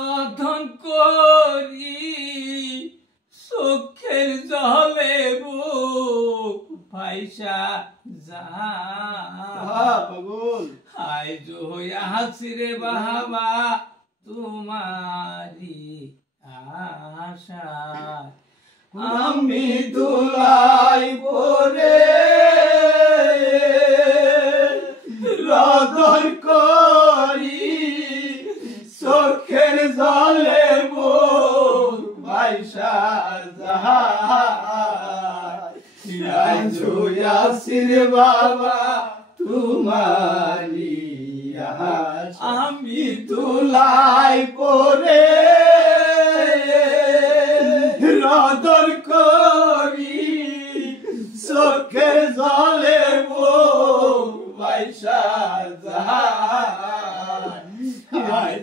অধন করি চোখের জলে বুক ভাইসা পাগল হাই জয়াছি রে বাবা তোমারি আশা আমি দুলাই পরে রদন করি চোখের জলে বুক ভাইসা যায় জয়াসির বাবা তোমারি আশা আমি দুলাই পরে রদন করি চোখের জলে বুক ভাইসা যায়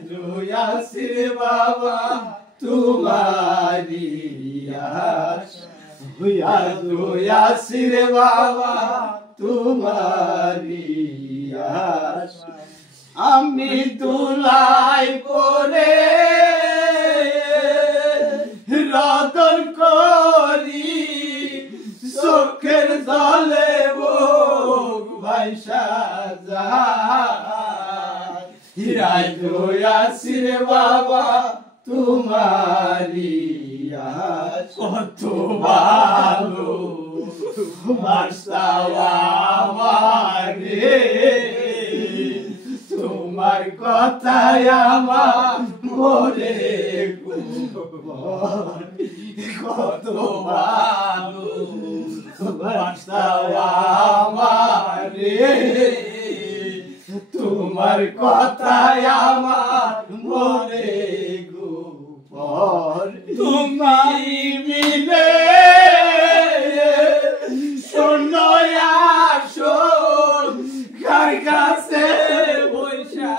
জয়াসির বাবা তোমারি আশা জয়াসির বাবা তোমারি আশা আমি দুলাই পরে রদন করি চোখের জলে বুক ভাইসা যায় জয়াসির বাবা তোমারি কত ভালো আমারে তোমার কথায় আমার মরে কত ভালো আমারে তোমার কথায় আমার মরে গোপর তুমি মিলে শোনো আসো কার কাছে বৈশা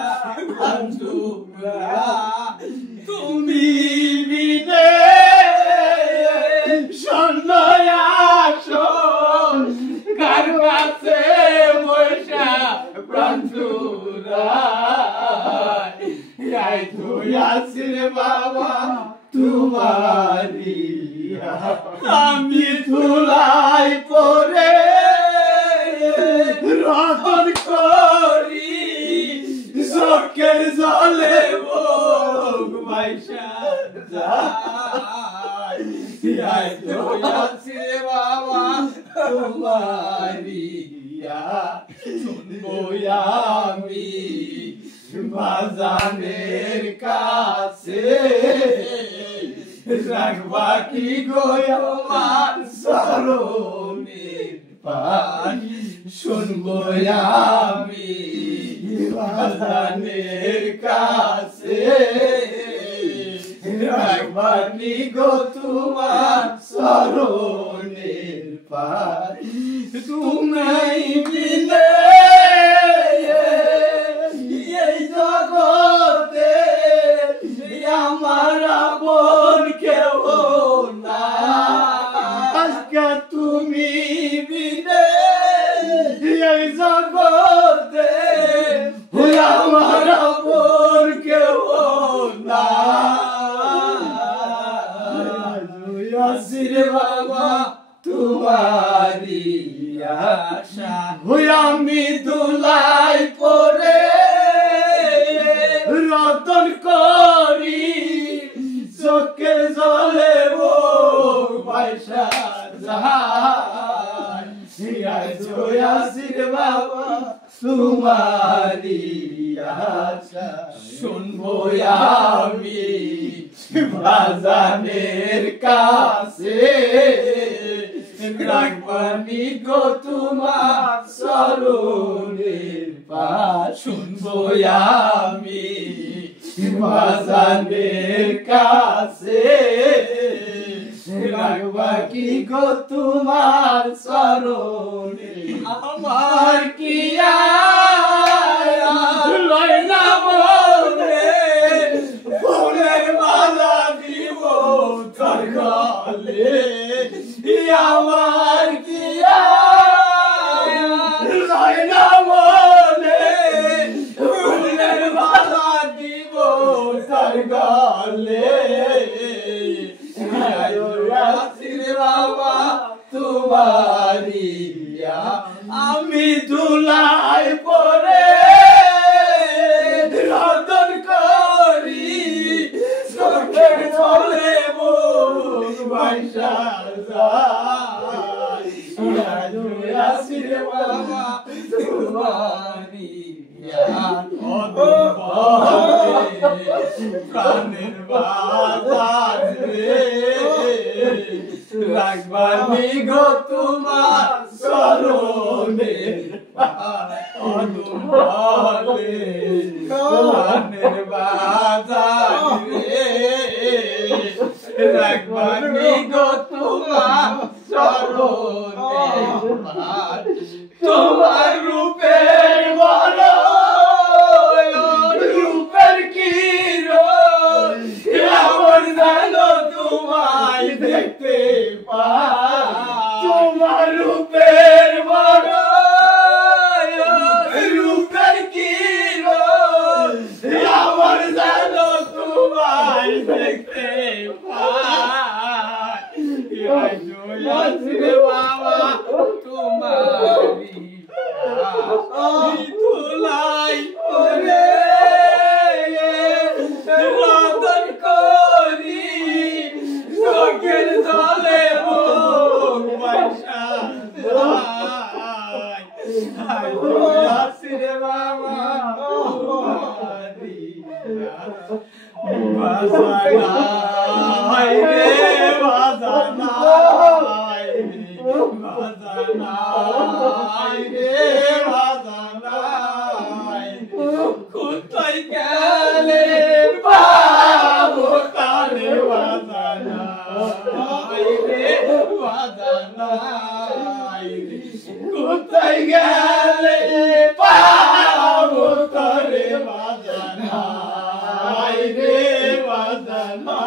তুমি মিলে শোনো আসো কার কাছে বৈশা জয়াসির বাবা তোমারি আমি ধুলাই পরে রদন করি চোখের জলে বুক ভাইসা যায় জয়াসির বাবা তোমারি শুনবো আমি বাজানের কাছে রাখবা কি গোয়ার সরণের পানি শুনবো আমি বাজানের কাছে রাখবা কি গো তোমার সরণের পানি তুমি মিলে এই জগতে আমার আপন কেউ না আজকে তুমি বিনে এই জগতে আমার আপন কেউ না জয়াসির বাবা তোমারি আশা আমি দুলাই পরে রদন করি চোখে জলে বুক ভাইসা যায় জয়াসির বাবা তোমারি আশা শুনবো আমি বাজানের কাছে রাখবানি গো তোমার সরণের পাশ শুনবো আমি বাজানের কাছে রাখবা কি গো তোমার সরণে আমার কি লয়না বলে ফুলের মালা দিব তোর গলে আমার কি লয়না বলে ফুলের মালা দিব তোর তোর গলে আসি রে বাবা তোমারি আমি ধুলাই পরে রতন করি চোখের জলে মুখ ভাইসা যায় আসি রে বাবা তোমারি প্রাণের বাজার রে রাখবার নিগো তোমার চরণে অদুমলে প্রাণের বাজার রে রাখবার নিগো তোমার চরণে তোমার রূপের বড় রূপের কিরণ আমার জানো তোমায় দেখতে পাই তোমার রূপের বড় রূপের কিরণ আমার জানো তোমায় দেখতে পাই রে বাবা তোমারি ধুলাই পরে রতন করি চোখের জলে মুখ ভাইসা যায় আসি রে বাবা তোমারি বাজানাই রে বাজানাই বাজানাই রে বাজানাই কোথায় গেলে বাবু তারে বাজানাই রে বাজানাই কোথায় গেলে বাবু তারে বাজানাই রে বাজানা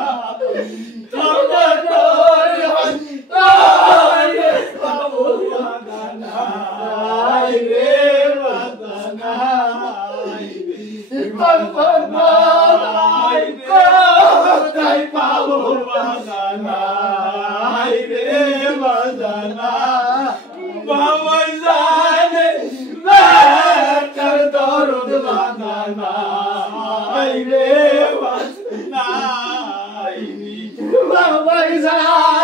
বাবা জানে দরদ বানাই রে বানাই বাবা জানে